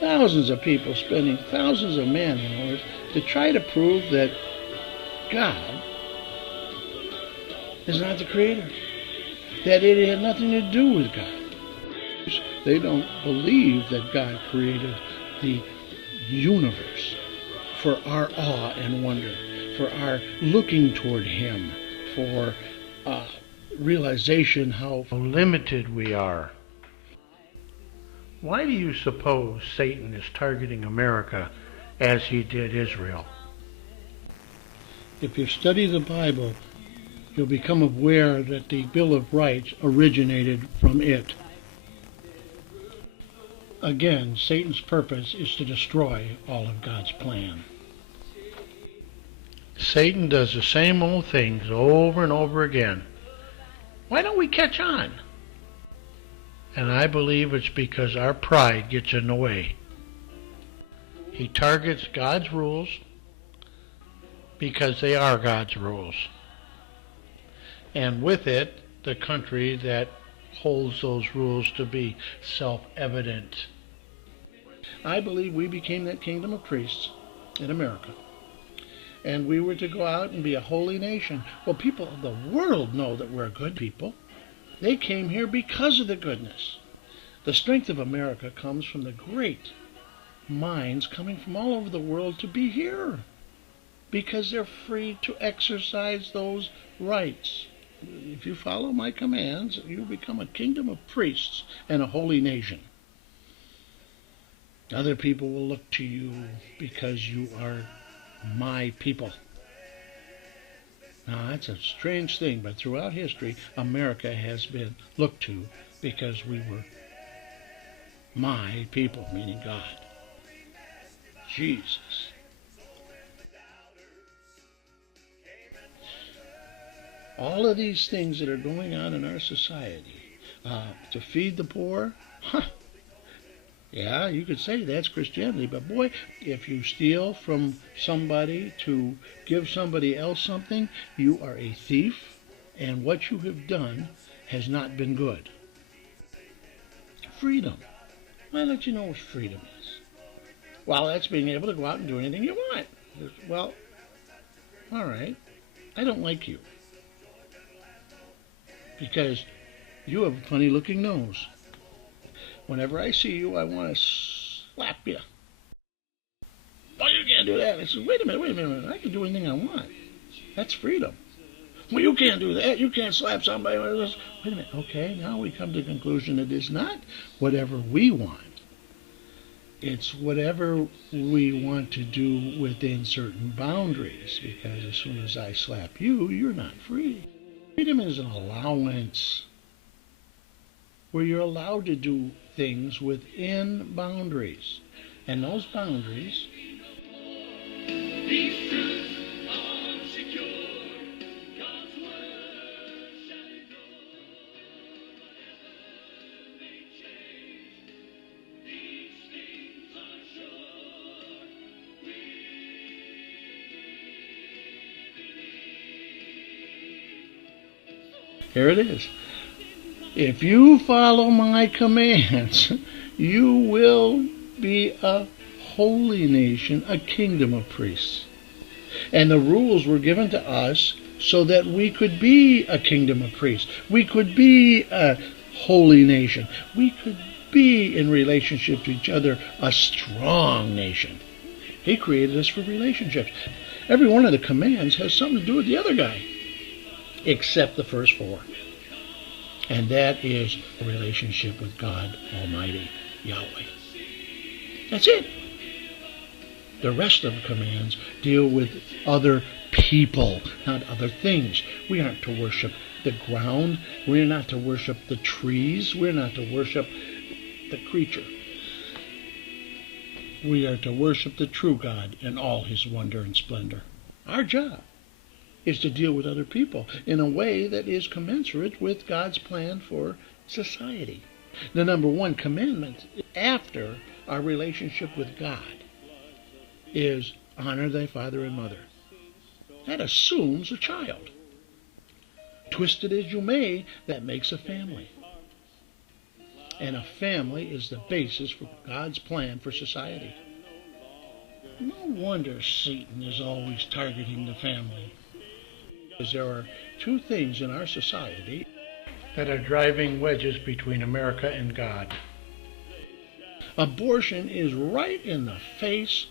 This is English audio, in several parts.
thousands of people spending thousands of man hours to try to prove that God is not the creator, that it had nothing to do with God. They don't believe that God created the universe for our awe and wonder, for our looking toward Him, for realization how limited we are. Why do you suppose Satan is targeting America as he did Israel? If you study the Bible, you'll become aware that the Bill of Rights originated from it. Again, Satan's purpose is to destroy all of God's plan. Satan does the same old things over and over again. Why don't we catch on? And I believe it's because our pride gets in the way. He targets God's rules because they are God's rules. And with it, the country that holds those rules to be self-evident. I believe we became that kingdom of priests in America. And we were to go out and be a holy nation. Well, people of the world know that we're good people. They came here because of the goodness. The strength of America comes from the great minds coming from all over the world to be here, because they're free to exercise those rights. If you follow my commands, you become a kingdom of priests and a holy nation. Other people will look to you because you are my people. Now, that's a strange thing, but throughout history, America has been looked to because we were my people, meaning God. Jesus. All of these things that are going on in our society, to feed the poor, yeah, you could say that's Christianity, but boy, if you steal from somebody to give somebody else something, you are a thief, and what you have done has not been good. Freedom. Why don't you know what freedom is? Well, that's being able to go out and do anything you want. Well, all right, I don't like you, because you have a funny looking nose. Whenever I see you, I want to slap you. Oh, you can't do that. I said, wait a minute. I can do anything I want. That's freedom. Well, you can't do that. You can't slap somebody. Wait a minute. Okay, now we come to the conclusion it is not whatever we want. It's whatever we want to do within certain boundaries, because as soon as I slap you, you're not free. Freedom is an allowance where you're allowed to do things within boundaries. And those boundaries here it is. If you follow my commands, you will be a holy nation, a kingdom of priests. And the rules were given to us so that we could be a kingdom of priests. We could be a holy nation. We could be in relationship to each other a strong nation. He created us for relationships. Every one of the commands has something to do with the other guy, except the first four. And that is a relationship with God Almighty, Yahweh. That's it. The rest of the commands deal with other people, not other things. We aren't to worship the ground. We're not to worship the trees. We're not to worship the creature. We are to worship the true God in all His wonder and splendor. Our job is to deal with other people in a way that is commensurate with God's plan for society. The number one commandment after our relationship with God is honor thy father and mother. That assumes a child. Twist it as you may, that makes a family. And a family is the basis for God's plan for society. No wonder Satan is always targeting the family. Because there are two things in our society that are driving wedges between America and God. Abortion is right in the face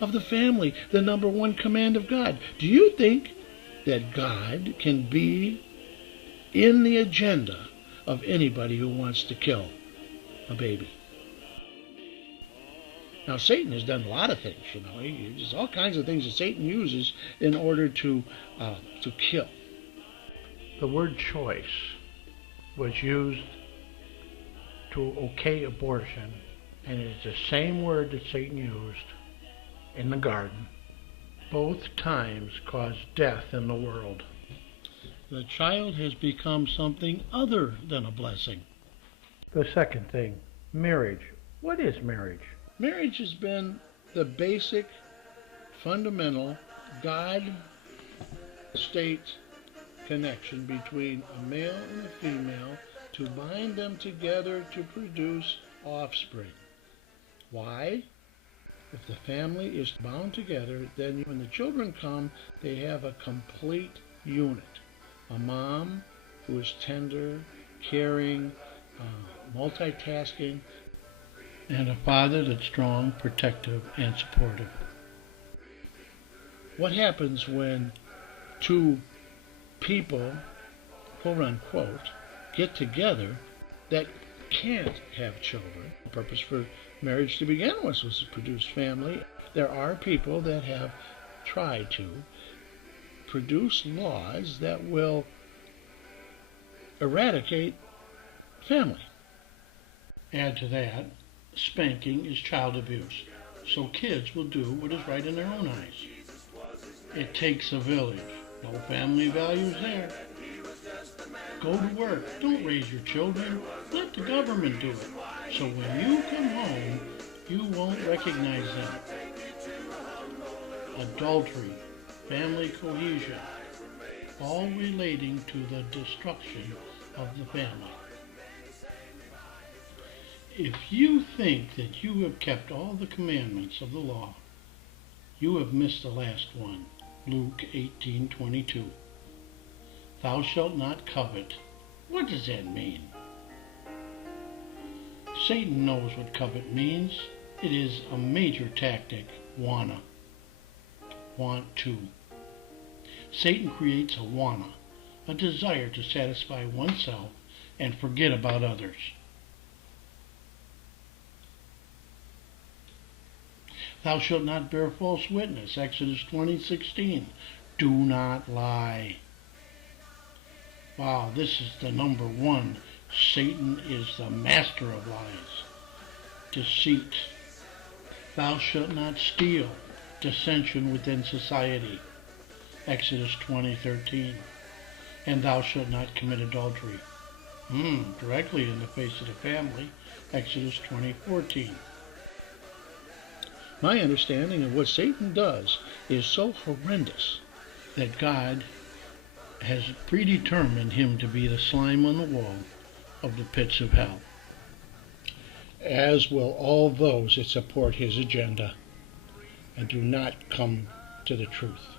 of the family, the number one command of God. Do you think that God can be in the agenda of anybody who wants to kill a baby? Now, Satan has done a lot of things, There's all kinds of things that Satan uses in order to kill. The word choice was used to okay abortion, and it is the same word that Satan used in the garden. Both times caused death in the world. The child has become something other than a blessing. The second thing, marriage. What is marriage? Marriage has been the basic, fundamental, God-state connection between a male and a female to bind them together to produce offspring. Why? If the family is bound together, then when the children come, they have a complete unit. A mom who is tender, caring, multitasking, and a father that's strong, protective, and supportive. What happens when two people, quote unquote, get together that can't have children? The purpose for marriage to begin with was to produce family. There are people that have tried to produce laws that will eradicate family. Add to that, spanking is child abuse, so kids will do what is right in their own eyes. It takes a village. No family values there. Go to work. Don't raise your children. Let the government do it. So when you come home, you won't recognize them. Adultery, family cohesion, all relating to the destruction of the family. If you think that you have kept all the commandments of the law, you have missed the last one. Luke 18:22. Thou shalt not covet. What does that mean? Satan knows what covet means. It is a major tactic, want to. Satan creates a wanna, a desire to satisfy oneself and forget about others. Thou shalt not bear false witness, Exodus 20:16. Do not lie. Wow, this is the number one. Satan is the master of lies. Deceit. Thou shalt not steal. Dissension within society, Exodus 20:13. And thou shalt not commit adultery. Directly in the face of the family, Exodus 20:14. My understanding of what Satan does is so horrendous that God has predetermined him to be the slime on the wall of the pits of hell, as will all those that support his agenda and do not come to the truth.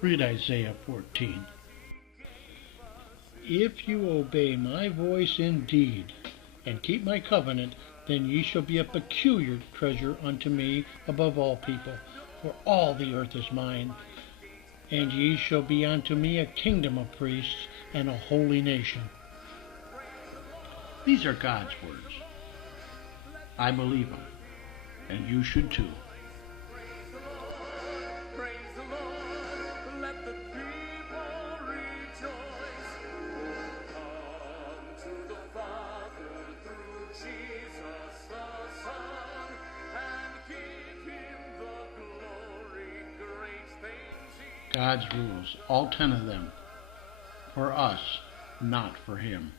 Read Isaiah 14. If you obey my voice indeed, and keep my covenant, then ye shall be a peculiar treasure unto me above all people, for all the earth is mine. And ye shall be unto me a kingdom of priests and a holy nation. These are God's words. I believe them, and you should too. Praise the Lord, let the people rejoice. Come to the Father through Jesus the Son, and give him the glory, great things he... God's rules, all 10 of them, for us, not for him.